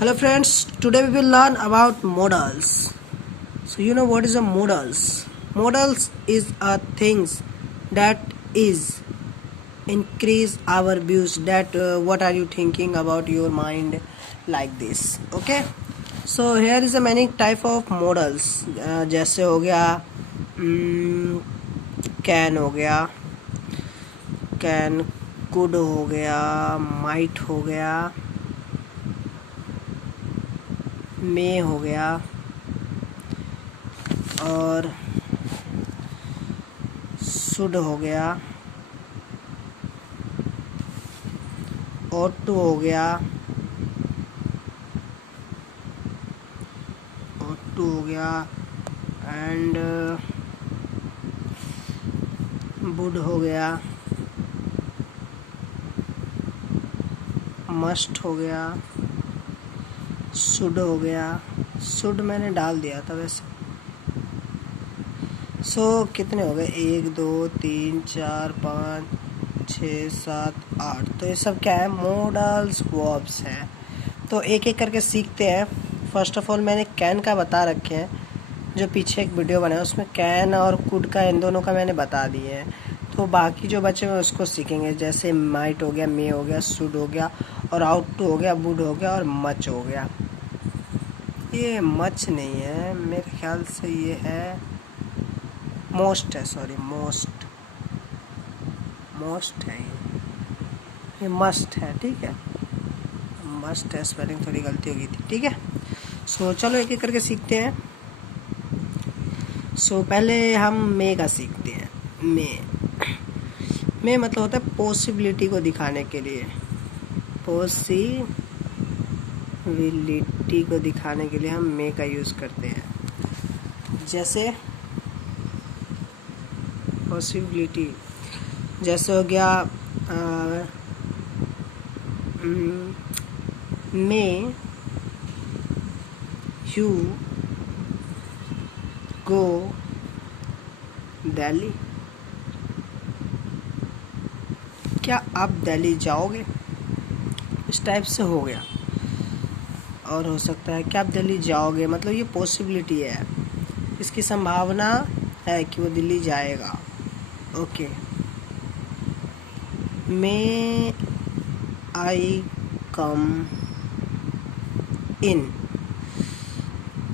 Hello friends, today we will learn about modals. So you know what is a modals? Modals is a things that is increase our views that what are you thinking about your mind like this. Okay, so here is a many type of modals. जैसे हो गया can हो गया, can could हो गया, might हो गया, मे हो गया और शुड हो गया, ought to हो गया, एंड would हो गया, must हो गया, शुड हो गया। शुड मैंने डाल दिया था वैसे। सो कितने हो गए? 1 2 3 4 5 6 7 8। तो ये सब क्या है? मॉडल्स वर्ब्स हैं। तो एक एक करके सीखते हैं। फर्स्ट ऑफ ऑल मैंने कैन का बता रखे हैं, जो पीछे एक वीडियो बनाया उसमें कैन और कुड का इन दोनों का मैंने बता दिए हैं। तो बाकी जो बचे हुए उसको सीखेंगे। जैसे माइट हो गया, मे हो गया, शुड हो गया और आउट टू हो गया, वुड हो गया और मच हो गया। ये मच नहीं है, मेरे ख्याल से ये है मोस्ट है। सॉरी, मोस्ट है ये मस्ट है। ठीक है, मस्ट है, स्पेलिंग थोड़ी गलती हो गई थी। ठीक है, सो चलो एक एक करके सीखते हैं। सो पहले हम मे का सीखते हैं। मे मतलब होता है पॉसिबिलिटी को दिखाने के लिए। पॉसिबिलिटी को दिखाने के लिए हम मे का यूज़ करते हैं। जैसे पॉसिबिलिटी, जैसे हो गया मे यू गो दिल्ली। क्या आप दिल्ली जाओगे? इस टाइप से हो गया। और हो सकता है कि आप दिल्ली जाओगे, मतलब ये पॉसिबिलिटी है, इसकी संभावना है कि वो दिल्ली जाएगा। ओके, मे आई कम इन,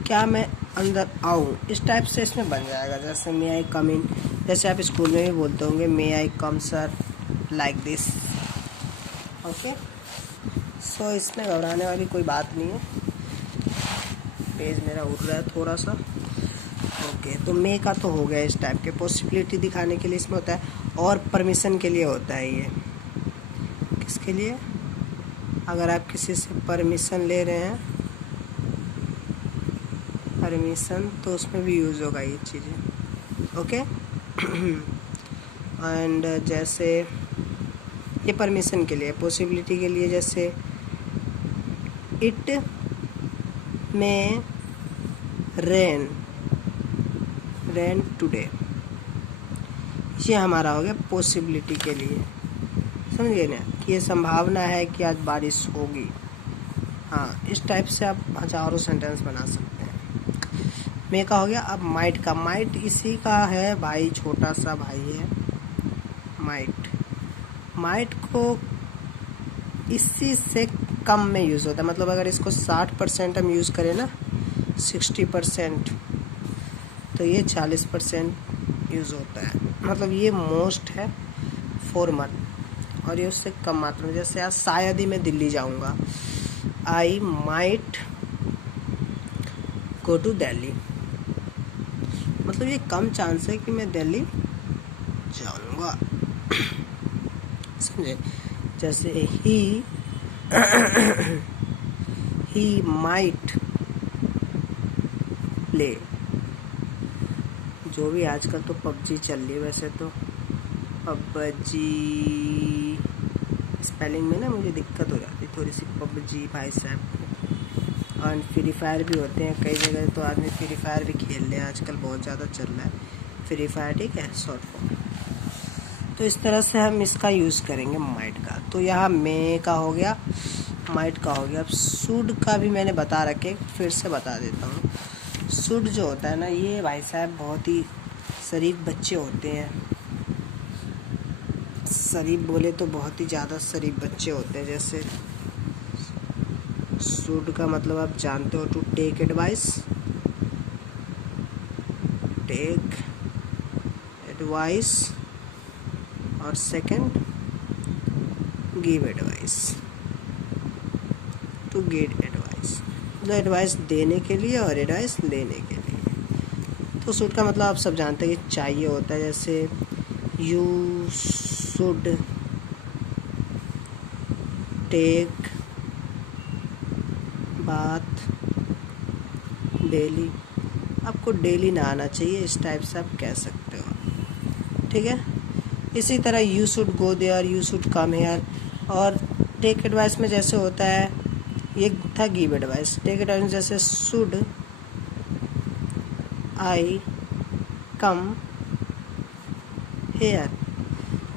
क्या मैं अंदर आऊँ? इस टाइप से इसमें बन जाएगा। जैसे मे आई कम इन, जैसे आप स्कूल में भी बोलते होंगे मे आई कम सर, लाइक दिस। ओके, सो इसमें घबराने वाली कोई बात नहीं है। पेज मेरा उड़ रहा है थोड़ा सा। ओके, तो मे का तो हो गया। इस टाइप के पॉसिबिलिटी दिखाने के लिए इसमें होता है, और परमिशन के लिए होता है। ये किसके लिए? अगर आप किसी से परमिशन ले रहे हैं, परमिशन, तो उसमें भी यूज़ होगा ये चीज़ें। ओके एंड जैसे ये परमिशन के लिए, पॉसिबिलिटी के लिए, जैसे इट में रेन टुडे, ये हमारा हो गया पॉसिबिलिटी के लिए। समझिए ना कि ये संभावना है कि आज बारिश होगी। हाँ, इस टाइप से आप हजारों सेंटेंस बना सकते हैं। मे का हो गया। अब माइट का, माइट इसी का है भाई, छोटा सा भाई है माइट को इसी से कम में यूज़ होता है। मतलब अगर इसको 60% हम यूज़ करें ना, 60%, तो ये 40% यूज़ होता है। मतलब ये मोस्ट है, फॉर्मल, और ये उससे कम मात्रा में। जैसे आज शायद ही मैं दिल्ली जाऊंगा, I might go to Delhi, मतलब ये कम चांस है कि मैं दिल्ली जाऊंगा। समझे? जैसे ही माइट प्ले, जो भी आजकल तो पबजी चल रही है। वैसे तो पबजी स्पेलिंग में ना मुझे दिक्कत हो जाती थोड़ी सी, पबजी भाई साहब। और फ्री फायर भी होते हैं कई जगह, तो आदमी फ्री फायर भी खेल रहे हैं आजकल, बहुत ज़्यादा चल रहा है फ्री फायर। ठीक है, शॉर्ट फॉर्म। तो इस तरह से हम इसका यूज़ करेंगे माइट का। तो यहाँ मे का हो गया। माइट का हो गया। अब शुड का भी मैंने बता रखे, फिर से बता देता हूँ। शुड जो होता है ना, ये भाई साहब बहुत ही शरीफ बच्चे होते हैं। शरीफ बोले तो बहुत ही ज़्यादा शरीफ बच्चे होते हैं। जैसे शुड का मतलब आप जानते हो, to take advice, take advice, और second give advice, to get advice, मतलब एडवाइस देने के लिए और एडवाइस लेने के लिए। तो शुड का मतलब आप सब जानते हैं कि चाहिए होता है। जैसे you should take bath daily, आपको डेली नहाना चाहिए, इस टाइप से आप कह सकते हो। ठीक है। इसी तरह you should go there, you should come here. और टेक एडवाइस में जैसे होता है, ये था गिव एडवाइस। टेक एडवाइस में जैसे शुड आई कम हेयर,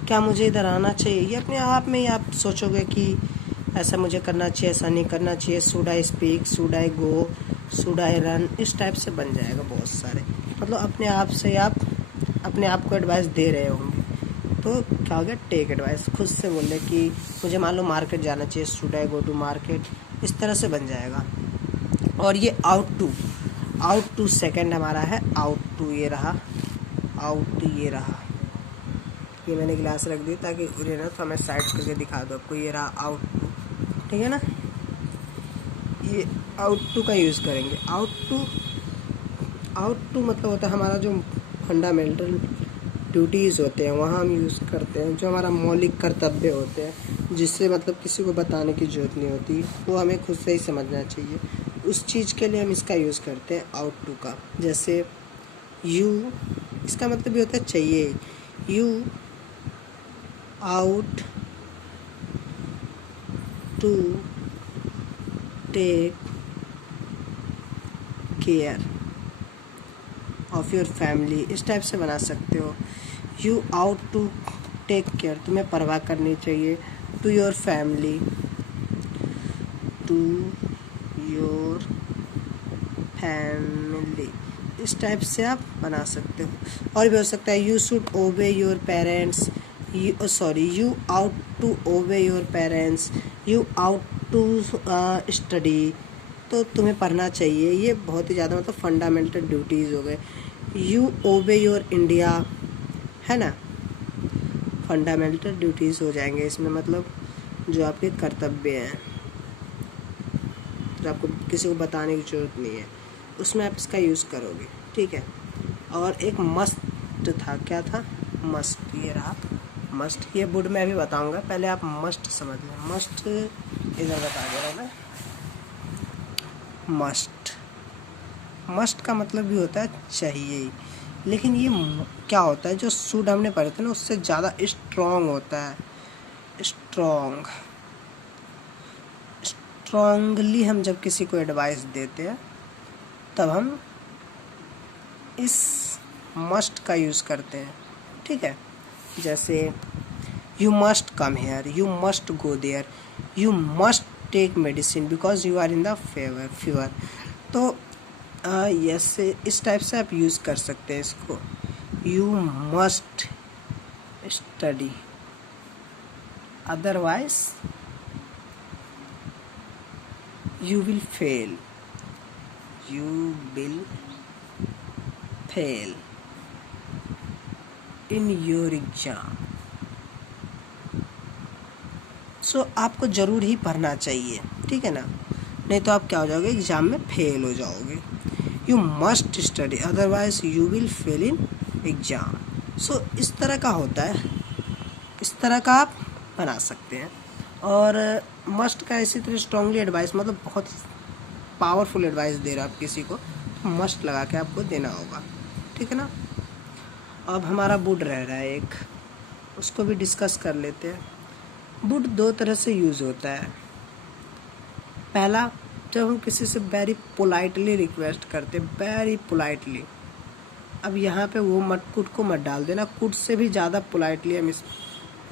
क्या मुझे इधर आना चाहिए। ये अपने आप में ही आप सोचोगे कि ऐसा मुझे करना चाहिए, ऐसा नहीं करना चाहिए। Should I speak, should I go, should I run, इस टाइप से बन जाएगा बहुत सारे। मतलब अपने आप से आप अपने आप को एडवाइस दे रहे होंगे। तो क्या हो गया, टेक एडवाइस। खुद से बोले कि मुझे मान लो मार्केट जाना चाहिए, should I go to market, इस तरह से बन जाएगा। और ये आउट टू सेकंड हमारा है, आउट टू ये रहा, आउट ये रहा। ये मैंने गिलास रख दी ताकि उड़े ना, तो मैं साइड करके दिखा दो आपको। ये रहा आउट टू, ठीक है ना। ये आउट टू का यूज़ करेंगे। आउट टू मतलब होता है हमारा जो फंडामेंटल ड्यूटीज़ होते हैं, वहाँ हम यूज़ करते हैं। जो हमारा मौलिक कर्तव्य होते हैं, जिससे मतलब किसी को बताने की ज़रूरत नहीं होती, वो हमें खुद से ही समझना चाहिए। उस चीज़ के लिए हम इसका यूज़ करते हैं आउट टू का। जैसे यू, इसका मतलब ये होता है चाहिए। You ought to take care of your family, इस टाइप से बना सकते हो। You ought to take care, तुम्हें परवाह करनी चाहिए, to your family, to your family, इस टाइप से आप बना सकते हो। और भी हो सकता है, you should obey your parents, you ought to obey your parents, you ought to study, तो तुम्हें पढ़ना चाहिए। ये बहुत ही ज़्यादा मतलब फंडामेंटल ड्यूटीज़ हो गए। यू ओबे योर इंडिया, है ना, फंडामेंटल ड्यूटीज़ हो जाएंगे इसमें, मतलब जो आपके कर्तव्य हैं, जो आपको किसी को बताने की ज़रूरत नहीं है, उसमें आप इसका यूज़ करोगे। ठीक है। और एक मस्ट था, क्या था, मस्ट, ये रहा मस्ट। ये वुड मैं अभी बताऊंगा, पहले आप मस्ट समझ लें। मस्ट इधर बता दे रहा मैं। मस्ट का मतलब भी होता है चाहिए ही, लेकिन ये क्या होता है, जो शुड हमने पढ़े थे ना, उससे ज़्यादा स्ट्रॉन्ग होता है। स्ट्रॉन्गली हम जब किसी को एडवाइस देते हैं, तब हम इस मस्ट का यूज़ करते हैं। ठीक है। जैसे you must come here, you must go there, you must take medicine because you are in the fever. तो यस, इस टाइप से आप यूज़ कर सकते हैं इसको। You must study, otherwise you will fail, you will fail in your exam। So आपको ज़रूर ही पढ़ना चाहिए, ठीक है ना, नहीं तो आप क्या हो जाओगे, एग्ज़ाम में फेल हो जाओगे। You must study otherwise you will fail in exam. So इस तरह का होता है, इस तरह का आप बना सकते हैं। और मस्ट का इसी तरह स्ट्रांगली एडवाइस, मतलब बहुत पावरफुल एडवाइस दे रहा है आप किसी को, तो मस्ट लगा के आपको देना होगा। ठीक है ना। अब हमारा वुड रह रहा है एक, उसको भी डिस्कस कर लेते हैं। वुड दो तरह से यूज़ होता है। पहला, जब हम किसी से वेरी पोलाइटली रिक्वेस्ट करते, वेरी पोलाइटली। अब यहाँ पे वो कुड को मत डाल देना, कुड से भी ज़्यादा पोलाइटली हम इस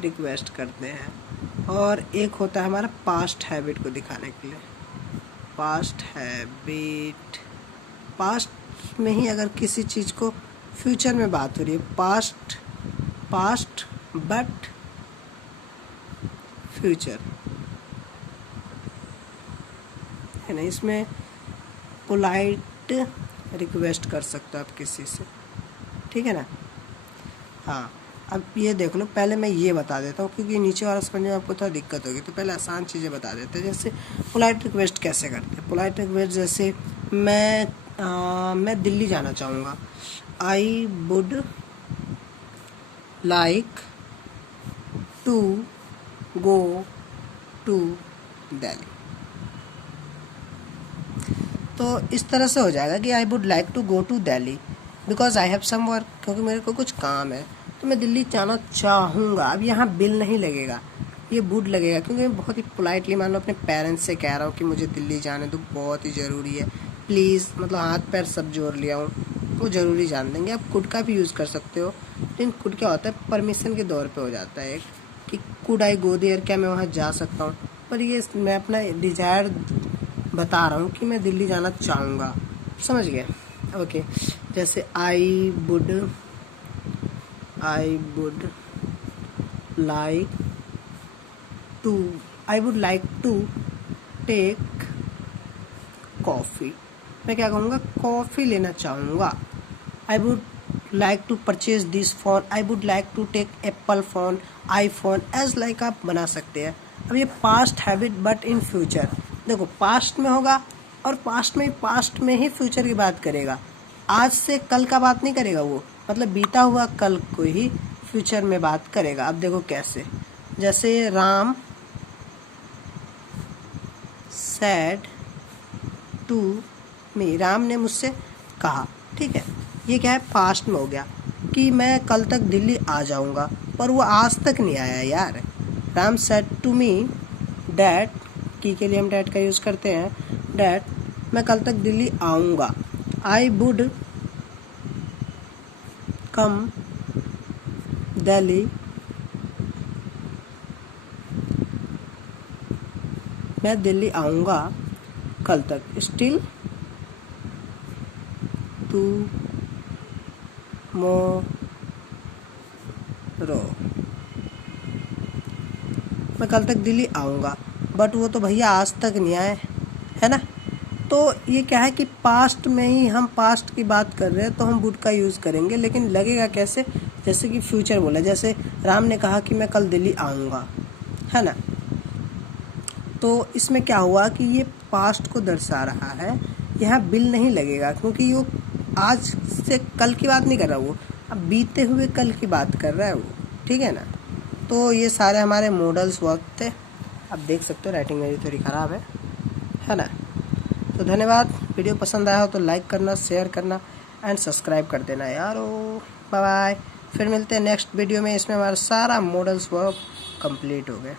रिक्वेस्ट करते हैं। और एक होता है हमारा पास्ट हैबिट को दिखाने के लिए। पास्ट हैबिट, पास्ट में ही अगर किसी चीज़ को फ्यूचर में बात हो रही है, पास्ट बट फ्यूचर है ना, इसमें पोलाइट रिक्वेस्ट कर सकते हो आप किसी से, ठीक है ना। हाँ, अब ये देख लो, पहले मैं ये बता देता हूँ क्योंकि नीचे वाला समझने में आपको थोड़ा दिक्कत होगी, तो पहले आसान चीज़ें बता देते हैं। जैसे पोलाइट रिक्वेस्ट कैसे करते हैं। पोलाइट रिक्वेस्ट जैसे मैं दिल्ली जाना चाहूँगा, I would like to go to Delhi. तो इस तरह से हो जाएगा कि I would like to go to Delhi because I have some work, क्योंकि मेरे को कुछ काम है तो मैं दिल्ली जाना चाहूँगा। अब यहाँ बिल नहीं लगेगा, ये वुड लगेगा, क्योंकि मैं बहुत ही पोलाइटली मान लो अपने पेरेंट्स से कह रहा हूँ कि मुझे दिल्ली जाने तो बहुत ही ज़रूरी है प्लीज़, मतलब हाथ पैर सब जोड़ लिया हूँ, वो ज़रूरी जान देंगे। आप कुड का भी यूज़ कर सकते हो, लेकिन कुड क्या होता है, परमिशन के दौर पे हो जाता है कि कुड आई गो देयर, क्या मैं वहाँ जा सकता हूँ। पर ये मैं अपना डिज़ायर बता रहा हूँ कि मैं दिल्ली जाना चाहूँगा, समझ गए। ओके, जैसे I would like to take coffee, मैं क्या कहूँगा, कॉफ़ी लेना चाहूँगा। I would like to purchase this phone, I would like to take Apple phone, iPhone, as like आप बना सकते हैं। अब ये past habit but in future, देखो पास्ट में होगा और पास्ट में ही फ्यूचर की बात करेगा, आज से कल का बात नहीं करेगा वो, मतलब बीता हुआ कल को ही फ्यूचर में बात करेगा। अब देखो कैसे, जैसे Ram said to me, Ram ने मुझसे कहा, ठीक है, ये क्या है, पास्ट में हो गया कि मैं कल तक दिल्ली आ जाऊंगा, पर वो आज तक नहीं आया यार। Ram said to me that, की के लिए हम डैट का यूज़ करते हैं, डैट मैं कल तक दिल्ली आऊँगा। आई वुड कम दिल्ली, मैं दिल्ली आऊँगा कल तक, स्टिल टुमारो, मैं कल तक दिल्ली आऊँगा, बट वो तो भैया आज तक नहीं आए, है ना। तो ये क्या है कि पास्ट में ही हम पास्ट की बात कर रहे हैं तो हम वुड का यूज़ करेंगे, लेकिन लगेगा कैसे, जैसे कि फ्यूचर बोला, जैसे राम ने कहा कि मैं कल दिल्ली आऊँगा, है ना। तो इसमें क्या हुआ कि ये पास्ट को दर्शा रहा है, यहाँ बिल नहीं लगेगा क्योंकि वो आज से कल की बात नहीं कर रहा, वो अब बीते हुए कल की बात कर रहा है वो, ठीक है ना। तो ये सारे हमारे मॉडल्स वर्क थे, आप देख सकते हो राइटिंग मेरी थोड़ी ख़राब है ना। तो धन्यवाद, वीडियो पसंद आया हो तो लाइक करना, शेयर करना एंड सब्सक्राइब कर देना यारो। बाय बाय, फिर मिलते हैं नेक्स्ट वीडियो में, इसमें हमारा सारा मॉडल्स वर्क कंप्लीट हो गए।